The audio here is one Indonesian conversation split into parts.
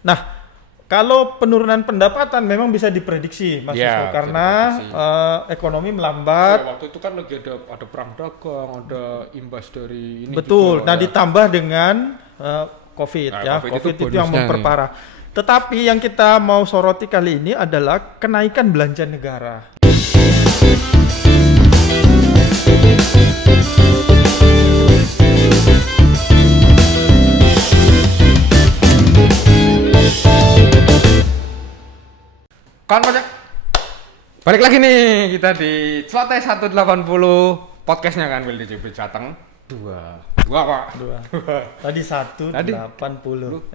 Nah, kalau penurunan pendapatan memang bisa diprediksi, Mas Wisnu, karena ekonomi melambat. Waktu itu kan lagi ada perang dagang, ada imbas dari ini. Betul. Nah, ditambah dengan COVID ya. COVID itu yang memperparah. Tetapi yang kita mau soroti kali ini adalah kenaikan belanja negara. Kawan pajak, balik lagi nih kita di Celoteh 180 podcastnya kan WLDJB Jateng 2 Pak. 2. Tadi 180.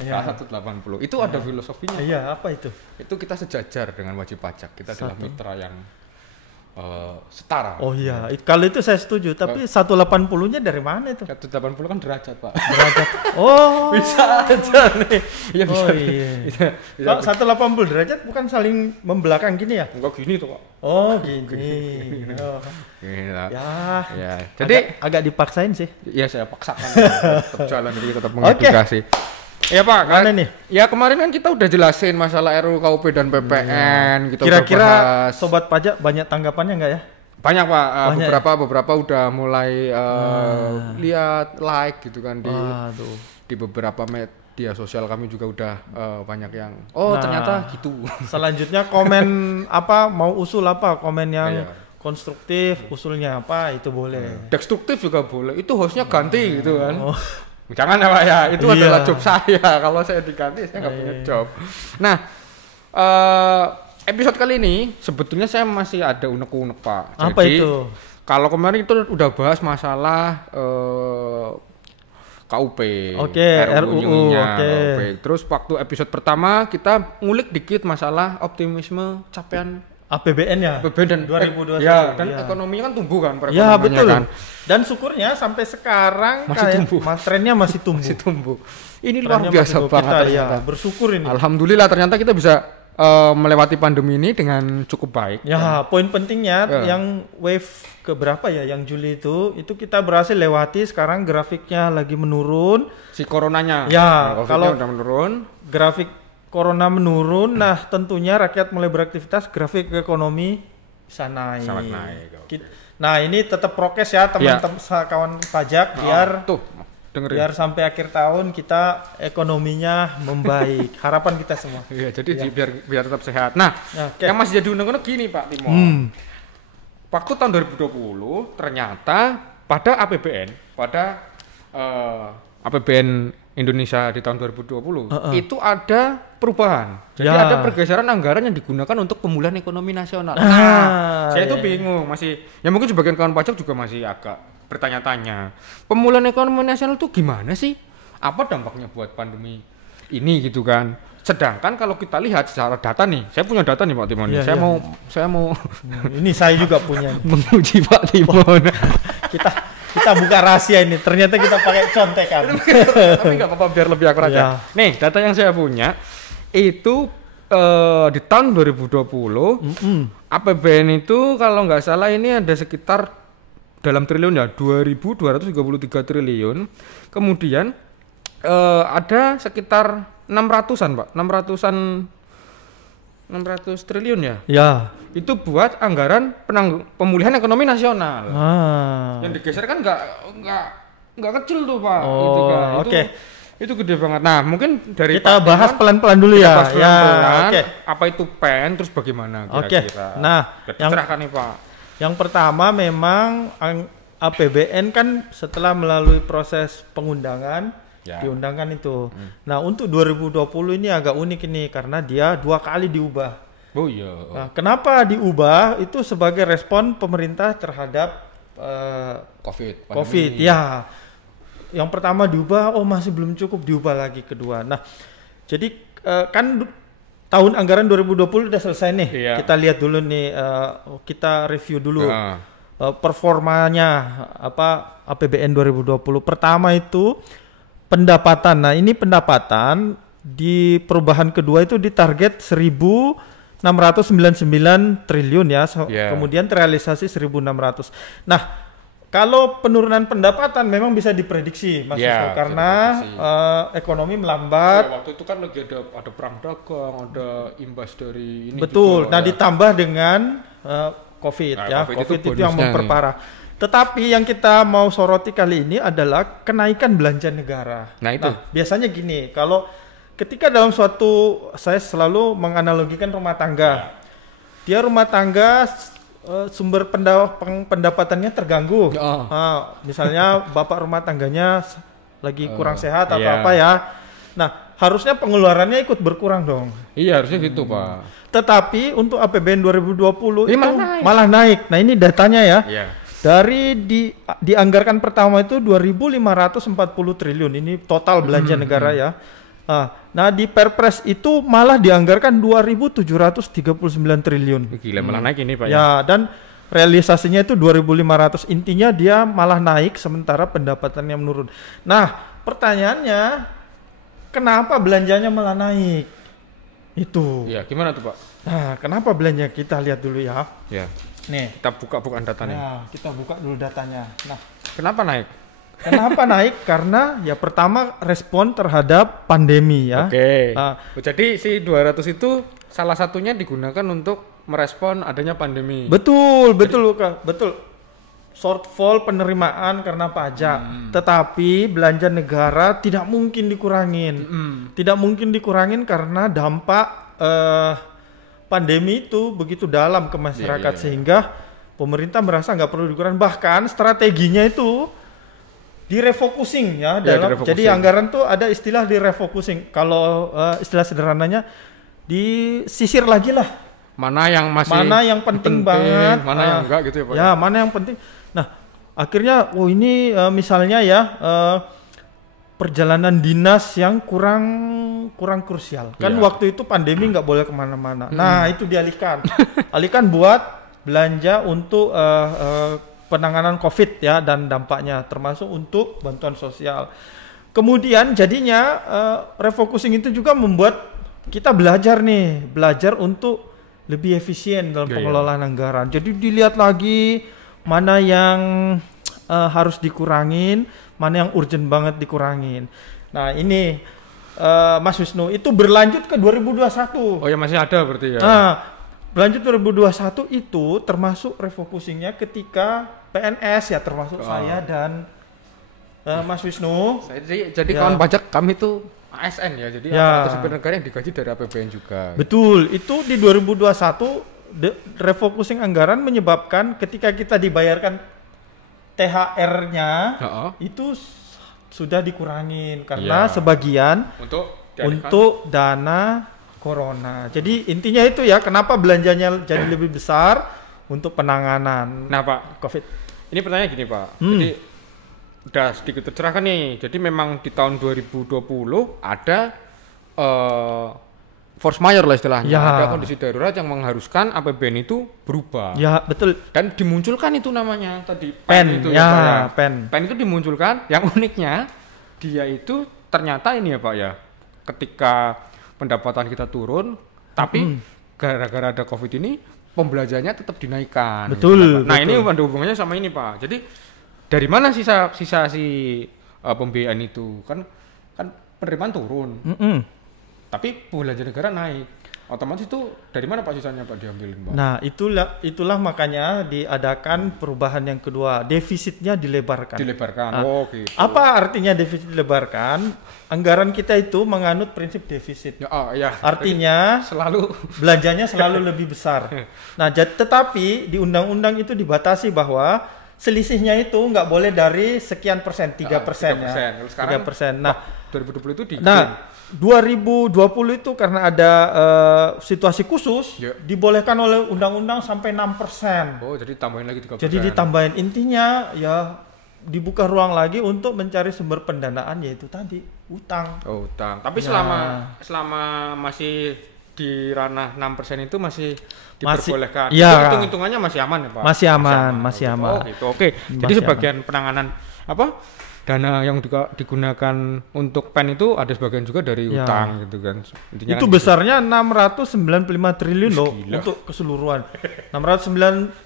Ya. 180. Itu ada filosofinya. Iya, apa itu? Itu kita sejajar dengan wajib pajak. Kita adalah mitra yang setara. Oh iya, kalau itu saya setuju. Tapi 180-nya dari mana itu? 180 kan derajat, Pak. Derajat. Oh, bisa aja nih. Iya bisa. Oh iya. Kalau 180 derajat bukan saling membelakang gini ya? Enggak gini tuh, Pak. Oh, gini. Oh. Gila. Ya. Jadi agak dipaksain sih. Iya, saya paksakan. Tetap jalan jadi tetap mengedukasi. Iya Pak, mana nih? Ya kemarin kan kita udah jelasin masalah RUU KUP dan PPN. Kita kira-kira sobat pajak banyak tanggapannya nggak ya? Banyak Pak, beberapa udah mulai lihat, like gitu kan di beberapa media sosial kami juga udah banyak yang ternyata gitu. Selanjutnya komen mau usul komen yang konstruktif, usulnya apa itu boleh. Destruktif juga boleh. Itu hostnya ganti gitu kan. Jangan ya Pak ya, itu adalah job saya. Kalau saya diganti saya nggak punya job. Nah, episode kali ini sebetulnya saya masih ada unek-unek Pak. Apa Jadi, itu? Kalau kemarin itu udah bahas masalah KUP, RUU-nya. Terus waktu episode pertama kita ngulik dikit masalah optimisme capaian APBN ya. APBN dan 2021. Dan ekonominya kan tumbuh kan perekonomiannya. Ya betul. Kan. Dan syukurnya sampai sekarang masih tumbuh. Trennya masih tumbuh. Masih tumbuh. Ini luar biasa banget ternyata. Bersyukur ini. Alhamdulillah ternyata kita bisa melewati pandemi ini dengan cukup baik. Ya, poin pentingnya yang wave keberapa ya yang Juli itu kita berhasil lewati. Sekarang grafiknya lagi menurun. Si coronanya. Ya, kalau udah menurun, grafik corona menurun, nah tentunya rakyat mulai beraktivitas, grafik ekonomi bisa naik. Sangat naik. Nah ini tetap prokes ya teman-teman kawan pajak biar sampai akhir tahun kita ekonominya membaik. Harapan kita semua. Iya, jadi biar tetap sehat. Nah, yang masih jadi undang-undang gini Pak Timon. Waktu tahun 2020 ternyata pada APBN, APBN Indonesia di tahun 2020 itu ada perubahan. Jadi ada pergeseran anggaran yang digunakan untuk pemulihan ekonomi nasional. Saya itu bingung, masih ya mungkin sebagian kawan pajak juga masih agak bertanya-tanya. Pemulihan ekonomi nasional itu gimana sih? Apa dampaknya buat pandemi ini gitu kan? Sedangkan kalau kita lihat secara data nih, saya punya data nih Pak Timon. Saya mau ini saya juga punya menguji Pak Timon. Kita buka rahasia ini, ternyata kita pakai contekan. Tapi nggak apa-apa biar lebih akurat ya. Nih, data yang saya punya itu di tahun 2020 APBN itu kalau nggak salah ini ada sekitar dalam triliun ya 2.233 triliun. Kemudian ada sekitar 600-an Pak, 600 triliun ya. Ya. Itu buat anggaran pemulihan ekonomi nasional. Yang digeser kan nggak kecil tuh Pak. Gitu kan. Itu gede banget. Nah mungkin dari kita bahas pelan-pelan dulu ya. Apa itu PEN terus bagaimana kira-kira? Nah, yang cerahkan nih Pak. Yang pertama memang APBN kan setelah melalui proses pengundangan diundangkan itu. Nah untuk 2020 ini agak unik ini karena dia 2 kali diubah. Oh iya. Nah, kenapa diubah? Itu sebagai respon pemerintah terhadap COVID. Ya. Yang pertama diubah, masih belum cukup, diubah lagi kedua. Nah, jadi kan tahun anggaran 2020 udah selesai nih. Iya. Kita lihat dulu nih, kita review dulu performanya APBN 2020. Pertama itu pendapatan. Nah, ini pendapatan di perubahan kedua itu ditarget 1.699 triliun ya. Kemudian terrealisasi 1.600. Nah, Kalau penurunan pendapatan memang bisa diprediksi, Mas Wisnu, karena ekonomi melambat. Waktu itu kan lagi ada perang dagang, ada imbas dari ini. Betul. Nah, ditambah dengan COVID ya. COVID itu yang memperparah. Tetapi yang kita mau soroti kali ini adalah kenaikan belanja negara. Nah, itu. Biasanya gini, kalau ketika dalam saya selalu menganalogikan rumah tangga. Dia rumah tangga sumber pendapatannya terganggu. Misalnya bapak rumah tangganya lagi kurang sehat atau apa ya. Nah, harusnya pengeluarannya ikut berkurang dong. Iya, harusnya gitu, Pak. Tetapi untuk APBN 2020 itu malah naik. Nah, ini datanya ya. Iya. Dari dianggarkan pertama itu 2.540 triliun. Ini total belanja negara ya. Nah, di Perpres itu malah dianggarkan 2.739 triliun. Gila, malah naik ini, Pak. Ya, dan realisasinya itu 2.500. Intinya dia malah naik sementara pendapatannya menurun. Nah, pertanyaannya, kenapa belanjanya malah naik? Itu. Ya, gimana tuh, Pak? Nah, kenapa belanja? Kita lihat dulu ya. Ya. Nih, kita buka data nih. Nah, kita buka dulu datanya. Nah, kenapa naik? Kenapa naik? Karena ya pertama respon terhadap pandemi ya. Oke. Jadi si 200 itu salah satunya digunakan untuk merespon adanya pandemi. Betul, Kak. Betul. Shortfall penerimaan karena pajak. Tetapi belanja negara tidak mungkin dikurangin. Tidak mungkin dikurangin karena dampak pandemi itu begitu dalam ke masyarakat sehingga pemerintah merasa nggak perlu dikurangin. Bahkan strateginya itu direfocusing ya, jadi anggaran tuh ada istilah direfocusing. Kalau istilah sederhananya disisir lagi lah. Mana yang penting banget, mana yang enggak gitu ya, Pak. Ya, mana yang penting. Nah, akhirnya ini misalnya ya perjalanan dinas yang kurang krusial. Kan waktu itu pandemi nggak boleh kemana-mana. Nah, itu dialihkan. Alihkan buat belanja untuk penanganan COVID ya dan dampaknya, termasuk untuk bantuan sosial. Kemudian jadinya refocusing itu juga membuat kita belajar untuk lebih efisien dalam pengelolaan anggaran. Jadi dilihat lagi mana yang harus dikurangin, mana yang urgent banget dikurangin. Nah, ini Mas Wisnu, itu berlanjut ke 2021. Oh ya, masih ada berarti ya. Nah, berlanjut 2021 itu termasuk refocusingnya ketika PNS ya, termasuk saya dan Mas Wisnu. Jadi kawan pajak kami itu ASN ya, jadi aparatur sipil negara yang digaji dari APBN juga. Betul, itu di 2021 refocusing anggaran menyebabkan ketika kita dibayarkan THR-nya itu sudah dikurangin karena sebagian untuk dana Corona. Jadi intinya itu ya, kenapa belanjanya jadi lebih besar untuk penanganan. Nah, Pak, COVID. Ini pertanyaan gini, Pak. Jadi udah sedikit tercerahkan nih. Jadi memang di tahun 2020 ada force majeure lah istilahnya. Ada kondisi darurat yang mengharuskan APBN itu berubah. Ya, betul. Dan dimunculkan itu namanya tadi PEN itu ya, PEN. PEN itu dimunculkan. Yang uniknya dia itu ternyata ini ya, Pak ya. Ketika pendapatan kita turun, tapi gara-gara ada COVID ini pembelanjaannya tetap dinaikkan. Betul. Nah, ini ada hubungannya sama ini, Pak. Jadi dari mana sisa si pembiayaan itu? Kan penerimaan turun. Tapi belanja negara naik. Otomatis itu dari mana Pak sisanya Pak diambilin, Pak? Nah, itulah makanya diadakan perubahan yang kedua, defisitnya dilebarkan. Nah, gitu. Apa artinya defisit dilebarkan? Anggaran kita itu menganut prinsip defisit. Artinya selalu belanjanya selalu lebih besar. Nah, tetapi di undang-undang itu dibatasi bahwa selisihnya itu nggak boleh dari sekian persen, 3% ya. 3%. Nah, 2020 itu 2020 itu karena ada situasi khusus, dibolehkan oleh undang-undang sampai 6%. Oh, jadi tambahin lagi 3%. Jadi ditambahin, intinya ya dibuka ruang lagi untuk mencari sumber pendanaan, yaitu tadi utang. Oh, utang. Tapi selama masih di ranah 6% itu masih diperbolehkan. Iya. Hitung-hitungannya masih aman ya, Pak? Masih aman. Oh, gitu. Oke. Jadi sebagian penanganan dana yang digunakan untuk PEN itu ada sebagian juga dari utang gitu kan. Intinya itu kan besarnya 695 triliun loh untuk keseluruhan. 691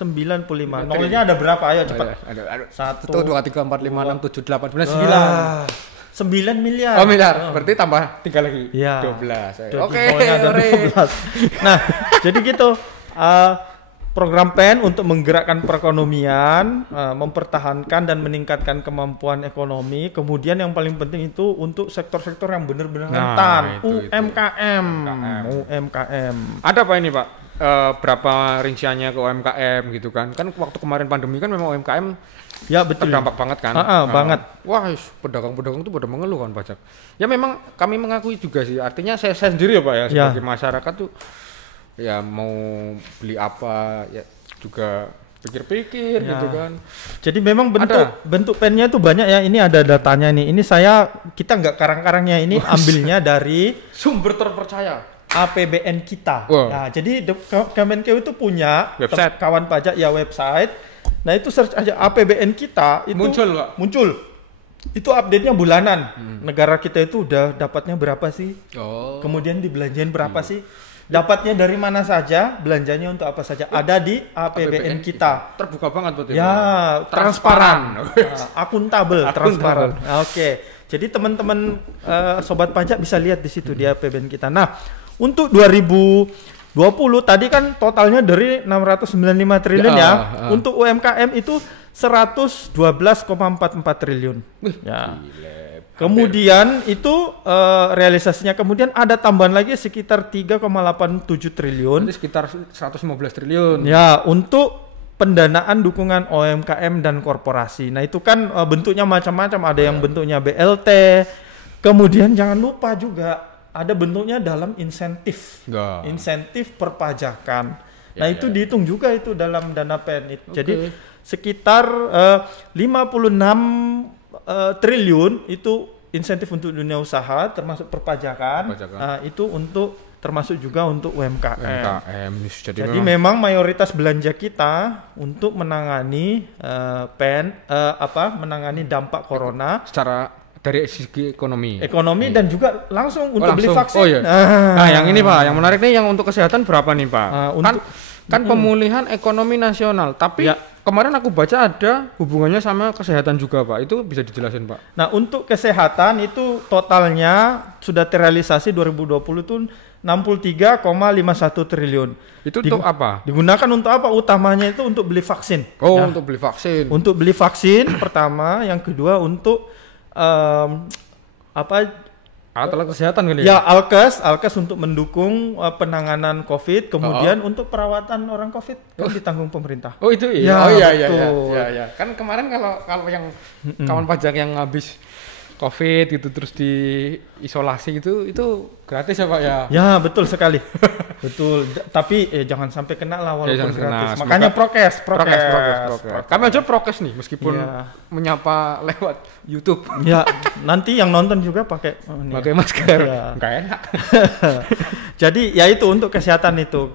95. Nolnya ada berapa? Ayo cepat. Ada 1 2 3 4 5 6 7 8 9. 9 miliar. Oh miliar, berarti tambah 3 lagi. Ya. 12. Oke. Ada 12. Nah, jadi gitu. Program PEN untuk menggerakkan perekonomian, mempertahankan dan meningkatkan kemampuan ekonomi. Kemudian yang paling penting itu untuk sektor-sektor yang benar-benar rentan, UMKM. Ada apa ini Pak? Berapa rinciannya ke UMKM gitu kan? Kan waktu kemarin pandemi kan memang UMKM ya betul terdampak banget kan? Banget. Wah, pedagang-pedagang itu pada mengeluh kan pajak. Ya memang kami mengakui juga sih. Artinya saya sendiri ya Pak ya sebagai masyarakat tuh ya mau beli apa ya juga pikir-pikir gitu kan. Jadi memang bentuk pennya itu banyak ya. Ini ada datanya nih. Ini kita nggak karang-karangnya, ini ambilnya dari sumber terpercaya APBN kita. Nah, jadi Kemenkeu itu punya website kawan pajak ya website. Nah, itu search aja APBN kita itu muncul. Itu update-nya bulanan. Negara kita itu udah dapatnya berapa sih? Kemudian dibelanjain berapa sih? Dapatnya dari mana saja, belanjanya untuk apa saja, ada di APBN kita. Terbuka banget betul. Ya, transparan. Akuntabel, transparan. Oke. Jadi teman-teman sobat pajak bisa lihat di situ di APBN kita. Nah, untuk 2020 tadi kan totalnya dari 695 triliun ya. Untuk UMKM itu 112,44 triliun. Ya. Kemudian itu realisasinya kemudian ada tambahan lagi sekitar 3,87 triliun. Jadi sekitar 115 triliun. Ya, untuk pendanaan dukungan UMKM dan korporasi. Nah, itu kan bentuknya macam-macam, ada yang bentuknya BLT. Kemudian jangan lupa juga ada bentuknya dalam insentif. Insentif perpajakan. Nah, itu dihitung juga itu dalam dana PEN. Jadi sekitar 56 triliun itu insentif untuk dunia usaha termasuk perpajakan. Itu untuk termasuk juga untuk UMKM. Jadi memang mayoritas belanja kita untuk menangani menangani dampak corona secara dari segi ekonomi dan juga langsung untuk beli vaksin. Nah, yang ini Pak, yang menarik nih yang untuk kesehatan berapa nih Pak? Kan pemulihan ekonomi nasional, tapi kemarin aku baca ada hubungannya sama kesehatan juga Pak, itu bisa dijelasin Pak? Nah, untuk kesehatan itu totalnya sudah terrealisasi 2020 itu 63,51 triliun. Itu untuk apa? Digunakan untuk apa? Utamanya itu untuk beli vaksin. Untuk beli vaksin. Untuk beli vaksin pertama, yang kedua untuk alat kesehatan kali ya? Alkes untuk mendukung penanganan COVID, kemudian untuk perawatan orang COVID kan ditanggung pemerintah. Itu iya. Iya. Kan kemarin kalau yang kawan pajak yang habis COVID gitu terus diisolasi itu gratis ya Pak ya? Ya betul sekali. Betul. Tapi jangan sampai kena lah walaupun gratis. Makanya prokes. Kami aja prokes nih meskipun menyapa lewat YouTube. Ya, nanti yang nonton juga pakai masker. Enggak enak. Jadi ya itu untuk kesehatan itu.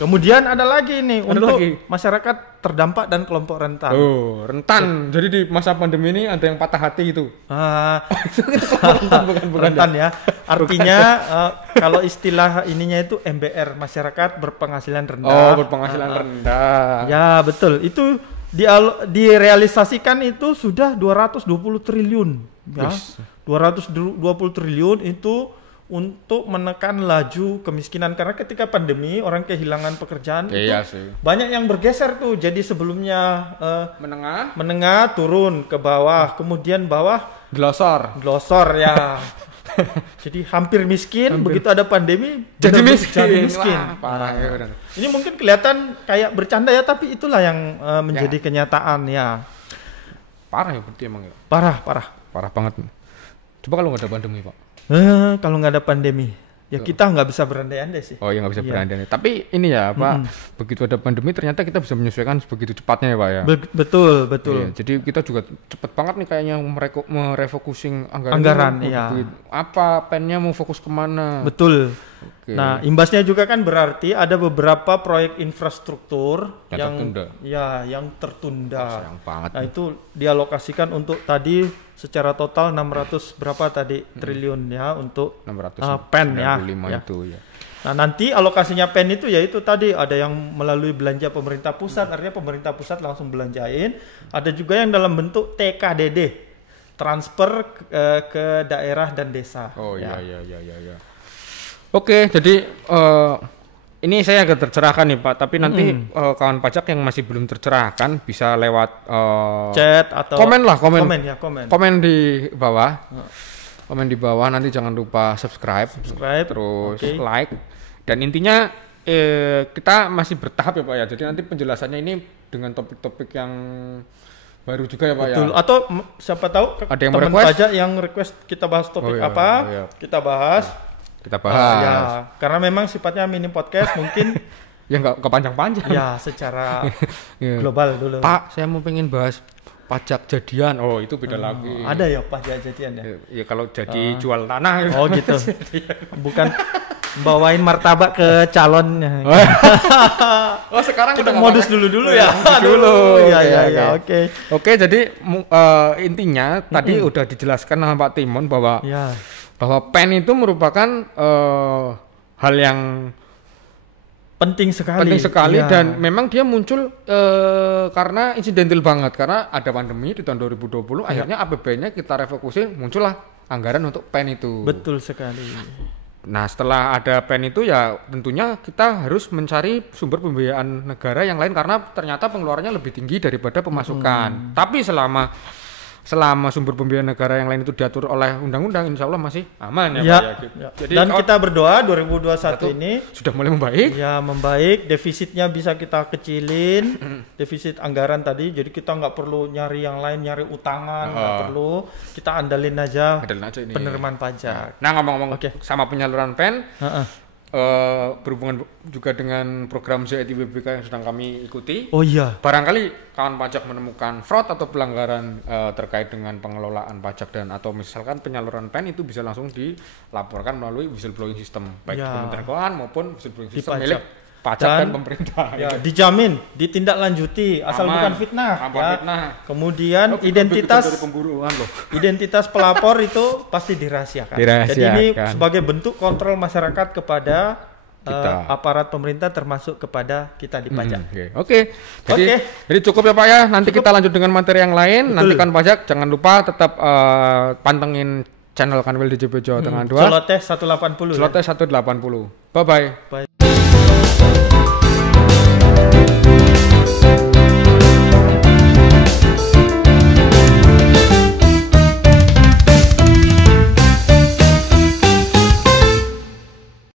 Kemudian ada lagi nih untuk masyarakat terdampak dan kelompok rentan. Rentan. Jadi di masa pandemi ini ada yang patah hati gitu. Bukan rentan ya. Artinya kalau istilah ininya itu MBR, masyarakat berpenghasilan rendah. Berpenghasilan rendah. Ya, betul. Itu direalisasikan itu sudah 220 triliun. Ya. 220 triliun itu untuk menekan laju kemiskinan, karena ketika pandemi orang kehilangan pekerjaan banyak yang bergeser tuh, jadi sebelumnya menengah turun ke bawah, kemudian bawah glosor ya. Jadi hampir miskin. Begitu ada pandemi jadi miskin. Parah ya. Ini mungkin kelihatan kayak bercanda ya, tapi itulah yang menjadi kenyataan ya. Parah ya berarti emang ya. Parah banget. Coba kalau nggak ada pandemi Pak. Kalau nggak ada pandemi, ya kita nggak bisa berandai-andai sih. Ya nggak bisa berandai-andai. Tapi ini ya Pak, begitu ada pandemi ternyata kita bisa menyesuaikan sebegitu cepatnya ya Pak ya. Betul. Iya, jadi kita juga cepet banget nih kayaknya merefocusing anggaran. Apa pennya mau fokus kemana? Betul. Nah, imbasnya juga kan berarti ada beberapa proyek infrastruktur yang tertunda. Sayang banget. Nah, itu dialokasikan untuk tadi secara total 600 berapa tadi triliun ya untuk PEN ya. Itu ya. Nah, nanti alokasinya PEN itu ya itu tadi ada yang melalui belanja pemerintah pusat, artinya pemerintah pusat langsung belanjain. Ada juga yang dalam bentuk TKDD, transfer ke daerah dan desa. Oh iya. Oke, jadi ini saya agak tercerahkan nih Pak, tapi nanti kawan pajak yang masih belum tercerahkan bisa lewat chat atau komen di bawah. Komen di bawah, nanti jangan lupa subscribe terus like. Dan intinya kita masih bertahap ya Pak ya. Jadi nanti penjelasannya ini dengan topik-topik yang baru juga ya Pak. Betul. Ya. Atau siapa tahu ada yang teman pajak yang request kita bahas topik kita bahas. Ya, karena memang sifatnya mini podcast mungkin ya nggak kepanjang-panjang. Ya, secara global dulu. Pak, saya mau pengen bahas pajak jadian. Oh, itu beda lagi. Ada ya pajak jadian ya? Ya kalau jadi jual tanah. Oh gitu. Bukan bawain martabak ke calonnya. Oh, sekarang kita modus dulu ya. Ya, oke. Oke, jadi intinya tadi udah dijelaskan sama Pak Timon bahwa PEN itu merupakan hal yang penting sekali dan memang dia muncul karena insidental banget, karena ada pandemi di tahun 2020 akhirnya APBN-nya kita refokusin, muncullah anggaran untuk PEN itu. Betul sekali. Nah, setelah ada PEN itu ya tentunya kita harus mencari sumber pembiayaan negara yang lain karena ternyata pengeluarannya lebih tinggi daripada pemasukan. Tapi selama sumber pembiayaan negara yang lain itu diatur oleh undang-undang, insya Allah masih aman ya Pak ya. Jadi dan kita berdoa 2021 ini sudah mulai membaik. Ya, membaik, defisitnya bisa kita kecilin, defisit anggaran tadi, jadi kita nggak perlu nyari yang lain, nyari utangan, nggak perlu, kita andalin aja ini. Penerimaan pajak. Nah, ngomong-ngomong sama penyaluran PEN, berhubungan juga dengan program ZITWBK yang sedang kami ikuti. Oh iya. Barangkali kawan pajak menemukan fraud atau pelanggaran terkait dengan pengelolaan pajak dan atau misalkan penyaluran PEN, itu bisa langsung dilaporkan melalui whistleblowing system baik Kementerian Keuangan maupun whistleblowing system milik pajak dan pemerintah. Ya, dijamin, ditindaklanjuti asal bukan fitnah. Kemudian identitas pelapor itu pasti dirahasiakan. Jadi ini sebagai bentuk kontrol masyarakat kepada aparat pemerintah termasuk kepada kita di pajak. Oke. Jadi cukup ya Pak ya. Nanti kita lanjut dengan materi yang lain. Betul. Nanti kan pajak jangan lupa tetap pantengin channel Kanwil DJP Jawa Tengah 2. Celoteh 180. Celoteh 180. Bye.